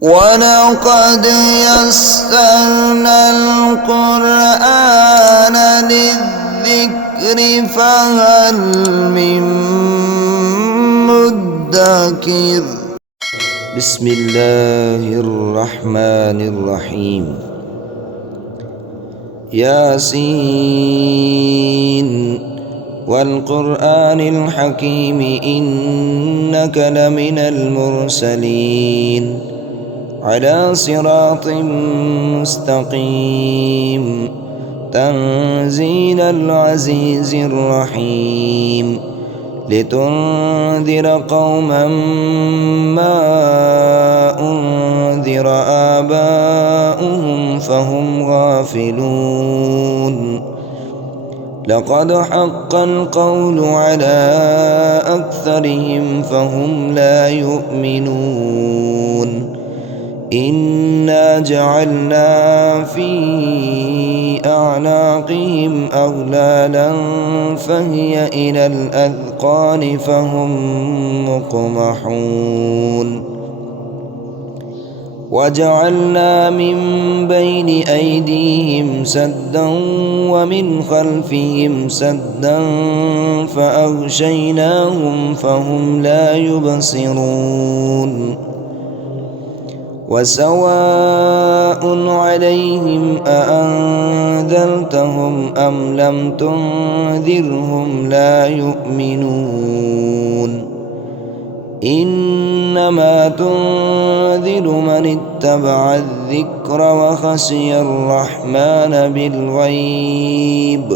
ولقد يسرنا القرآن للذكر فهل من مدكر. بسم الله الرحمن الرحيم. ياسين والقرآن الحكيم إنك لمن المرسلين على صراط مستقيم تنزيل العزيز الرحيم لتنذر قوما ما أنذر آباؤهم فهم غافلون. لقد حق القول على أكثرهم فهم لا يؤمنون. إنا جعلنا في أعناقهم أغلالا فهي إلى الأذقان فهم مقمحون. وجعلنا من بين أيديهم سدا ومن خلفهم سدا فأغشيناهم فهم لا يبصرون. وسواء عليهم أأنذرتهم أم لم تنذرهم لا يؤمنون. إنما تنذر من اتبع الذكر وخشي الرحمن بالغيب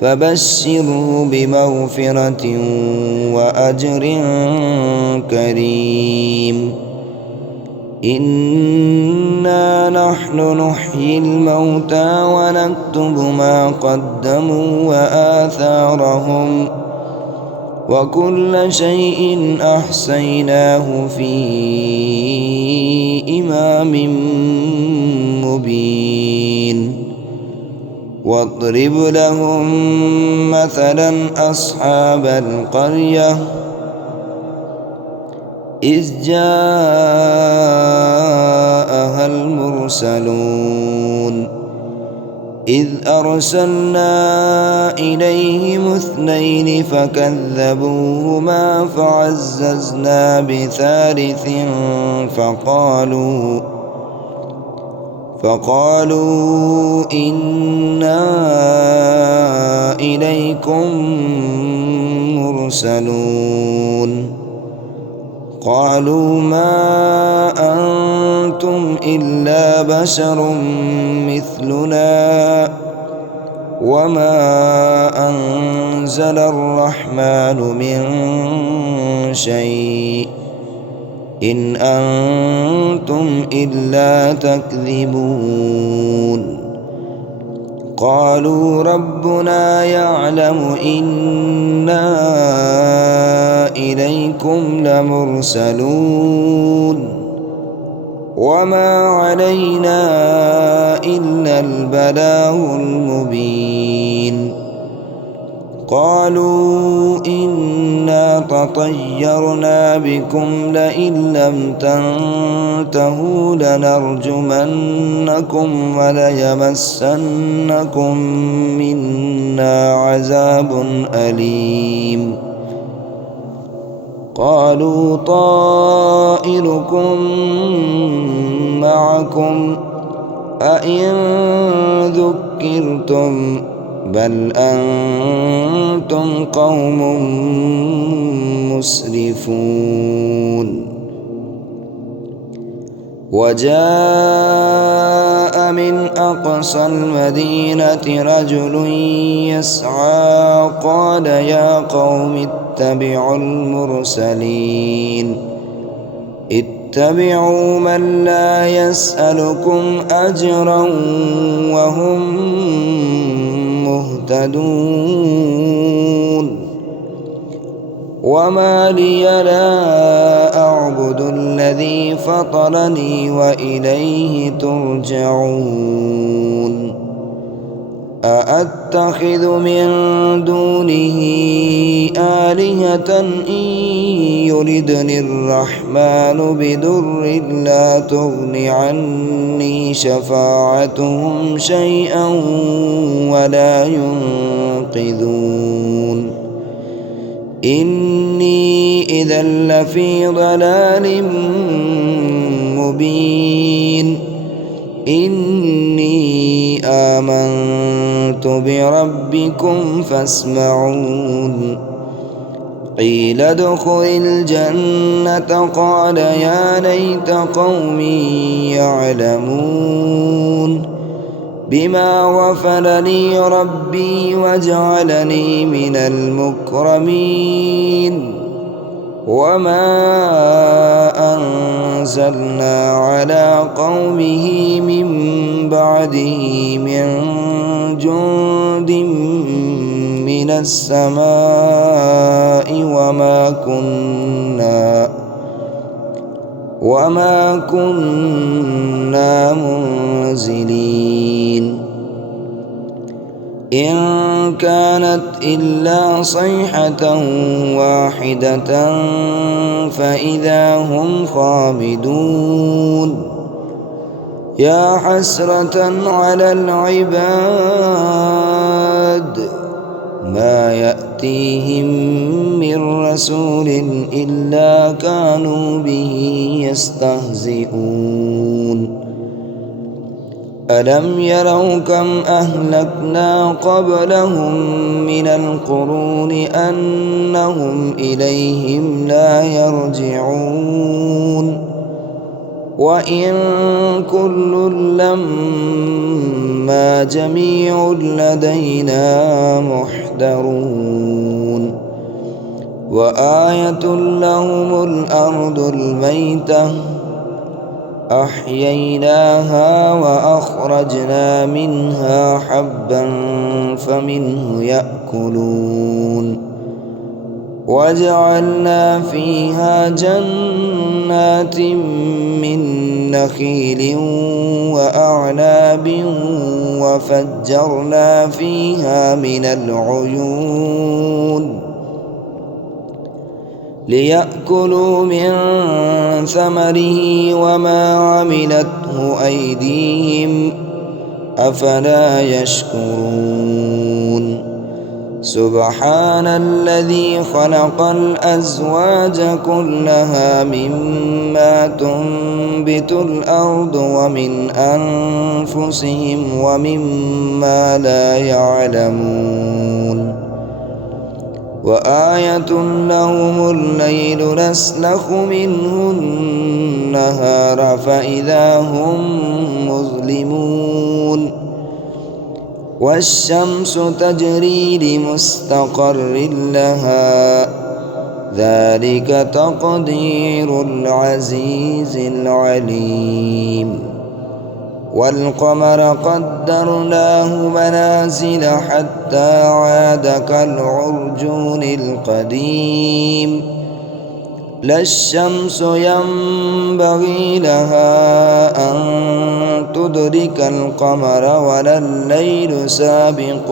فبشره بمغفرة وأجر كريم. إنا نحن نحيي الموتى ونكتب ما قدموا وآثارهم وكل شيء أحصيناه في إمام مبين. واضرب لهم مثلا أصحاب القرية إذ جاءها المرسلون إذ أرسلنا إليهم اثنين فكذبوهما فعززنا بثالث فقالوا إنا إليكم مرسلون. قالوا ما أنتم إلا بشر مثلنا وما أنزل الرحمن من شيء إن أنتم إلا تكذبون. قالوا ربنا يعلم إنا إليكم لمرسلون وما علينا إلا البلاغ المبين. قالوا إنا تطيرنا بكم لئن لم تنتهوا لنرجمنكم وليمسنكم منا عذاب أليم. قالوا طائركم معكم أئن ذكرتم بل أنتم قوم مسرفون. وجاء من أقصى المدينة رجل يسعى قال يا قوم اتبعوا المرسلين اتبعوا من لا يسألكم أجرا وهم مهتدون. وما لي لا أعبد الذي فطرني وإليه ترجعون. أأتخذ من دونه آلهة إن يردني الرحمن بدر لا تغن عني شفاعتهم شيئا ولا ينقذون إني إذا لفي ضلال مبين إني آمنت بربكم فاسمعون قيل ادخل الجنة قال يا ليت قومي يعلمون بما غفر لي ربي وجعلني من المكرمين وما أنزلنا على قومه من بعده من جند من السماء وما كنا منزلين إن كانت إلا صيحة واحدة فإذا هم خامدون يا حسرة على العباد ما يأتيهم من رسول إلا كانوا به يستهزئون ألم يروا كم أهلكنا قبلهم من القرون أنهم إليهم لا يرجعون وإن كل لما جميع لدينا محضرون وآية لهم الأرض الميتة أحييناها وأخرجنا منها حبا فمنه يأكلون وجعلنا فيها جنات من نخيل وأعناب وفجرنا فيها من العيون ليأكلوا من ثمره وما عملته أيديهم أفلا يشكرون سبحان الذي خلق الأزواج كلها مما تنبت الأرض ومن أنفسهم ومما لا يعلمون وآية لهم الليل نسلخ منه النهار فإذا هم مظلمون والشمس تجري لمستقر لها ذلك تقدير العزيز العليم والقمر قدرناه منازل حتى عاد كالعرجون القديم لا الشمس ينبغي لها أن تدرك القمر ولا الليل سابق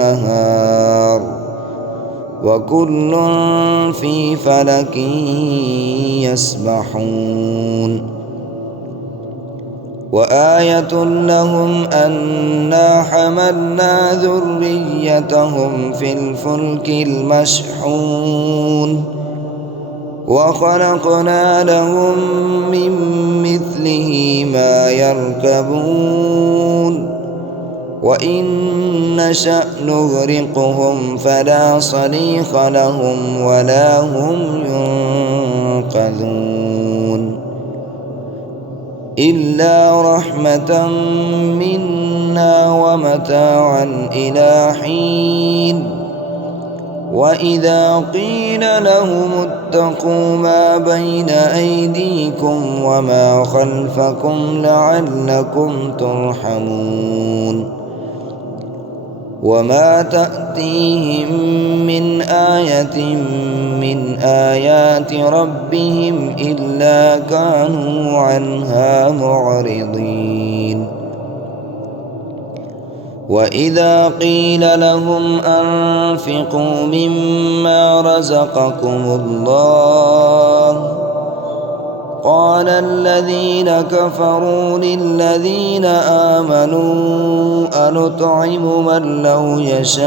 النهار وكل في فلك يسبحون وآية لهم أنا حملنا ذريتهم في الفلك المشحون وخلقنا لهم من مثله ما يركبون وإن نشأ نغرقهم فلا صريخ لهم ولا هم ينقذون إلا رحمة منا ومتاعا إلى حين وإذا قيل لهم اتقوا ما بين أيديكم وما خلفكم لعلكم ترحمون وما تأتيهم من آية من آيات ربهم إلا كانوا عنها معرضين وإذا قيل لهم أنفقوا مما رزقكم الله قال الذين كفروا للذين آمنوا أنطعم من لو يشاء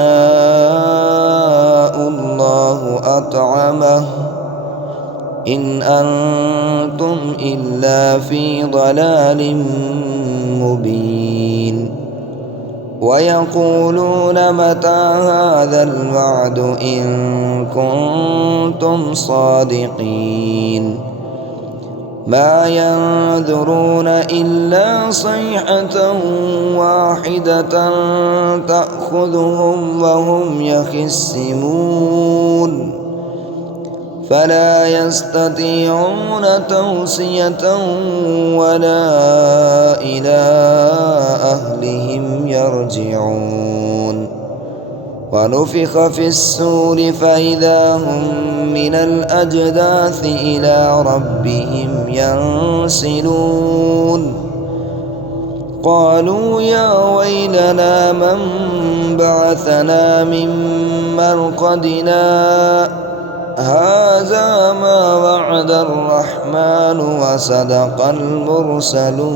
الله أطعمه إن أنتم إلا في ضلال مبين ويقولون متى هذا الوعد إن كنتم صادقين ما ينظرون إلا صيحة واحدة تأخذهم وهم يخصمون فلا يستطيعون توصية ولا إلى أهلهم يرجعون ونفخ في السور فإذا هم من الأجداث إلى ربهم ينسلون قالوا يا ويلنا من بعثنا من مرقدنا هذا ما وعد الرحمن وصدق المرسلون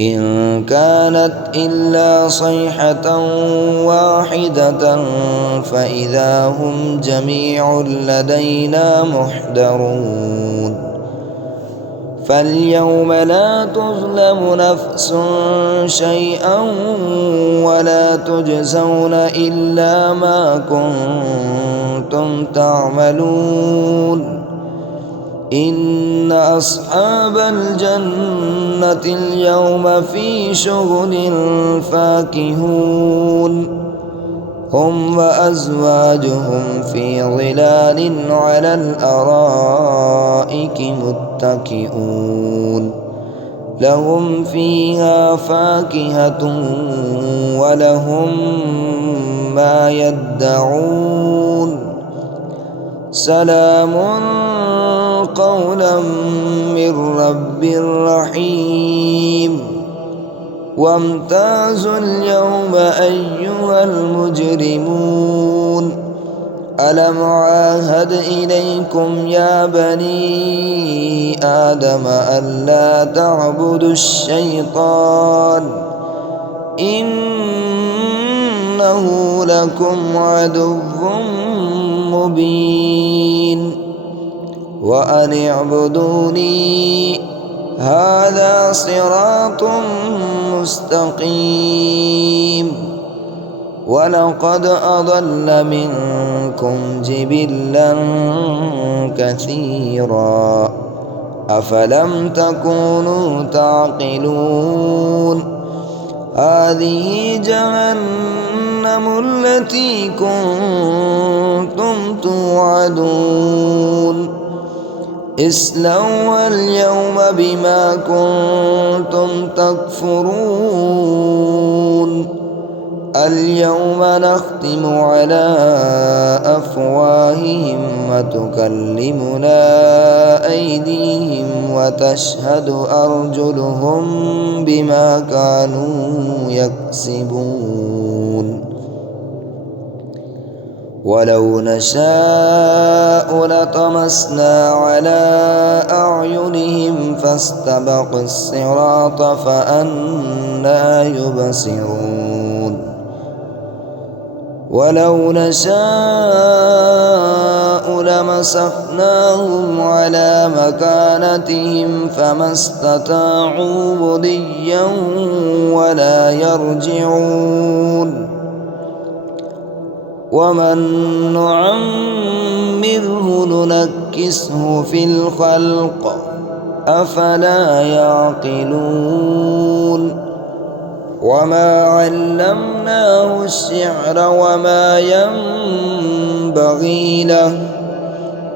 إن كانت إلا صيحة واحدة فإذا هم جميع لدينا محضرون فاليوم لا تظلم نفس شيئا ولا تجزون إلا ما كنتم تعملون إن أصحاب الجنة اليوم في شغل فاكهون هم وأزواجهم في ظلال على الأرائك متكئون لهم فيها فاكهة ولهم ما يدعون سلام قولا من رب رحيم وامتازوا اليوم أيها المجرمون ألم عاهد إليكم يا بني آدم ألا تعبدوا الشيطان إنه لكم عدو مبين وأن اعبدوني هذا صراط مستقيم ولقد أضل منكم جبلا كثيرا أفلم تكونوا تعقلون هذه جهنم التي كنتم توعدون اصلوها اليوم بما كنتم تكفرون اليوم نختم على أفواههم وتكلمنا أيديهم وتشهد أرجلهم بما كانوا يكسبون ولو نشاء لطمسنا على أعينهم فاستبقوا الصراط فأنى يبصرون ولو نشاء لمسخناهم على مكانتهم فما استطاعوا مضيا ولا يرجعون ومن نعمره ننكسه في الخلق أفلا يعقلون وما علمناه الشعر وما ينبغي له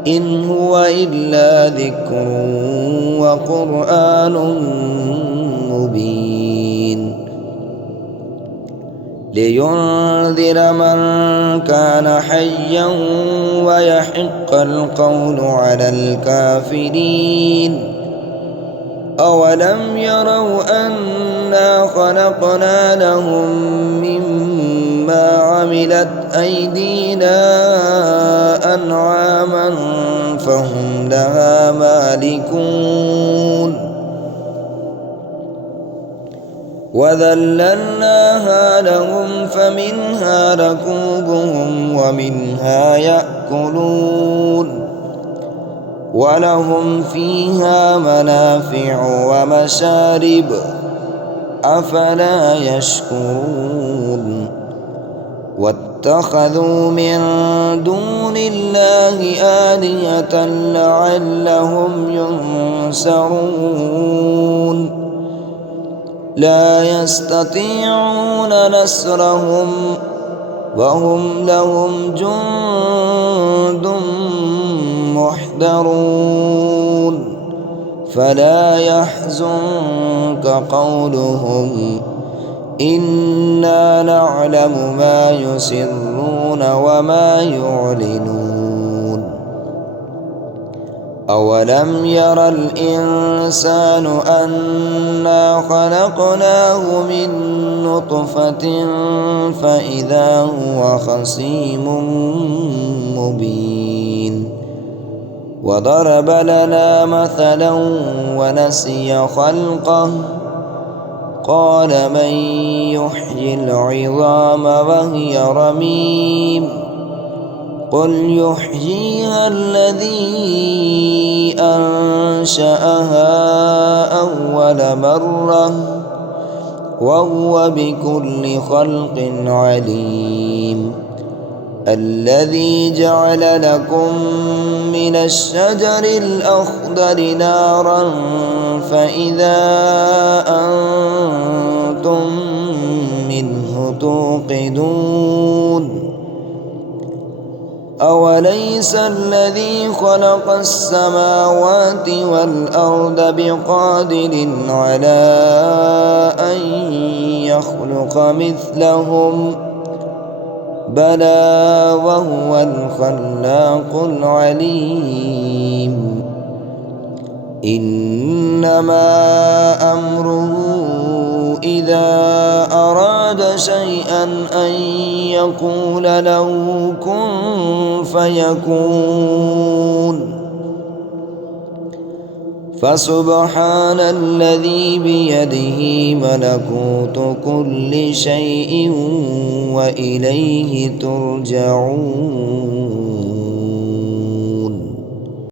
إن هو إلا ذكر وقرآن مبين لينذر من كان حيا ويحق القول على الكافرين أولم يروا أنا خلقنا لهم مما عملت أيدينا أنعاما فهم لها مالكون وذللناها لهم فمنها ركوبهم ومنها يأكلون ولهم فيها منافع ومشارب أفلا يشكرون واتخذوا من دون الله آلهة لعلهم ينصرون لا يستطيعون نصرهم وهم لهم جند محضرون فلا يحزنك قولهم إنا نعلم ما يسرون وما يعلنون أولم ير الإنسان أنا خلقناه من نطفة فإذا هو خصيم مبين وضرب لنا مثلا ونسي خلقه قال من يحيي العظام وهي رميم قل يحييها الذي أنشأها أول مرة وهو بكل خلق عليم الذي جعل لكم من الشجر الأخضر نارا فإذا أنتم منه توقدون أوليس الذي خلق السماوات والأرض بقادر على أن يخلق مثلهم بلى وهو الخلاق العليم إنما أمره إذا أراد شيئا أن يقول له كن فيكون فسبحان الذي بيده ملكوت كل شيء وإليه ترجعون.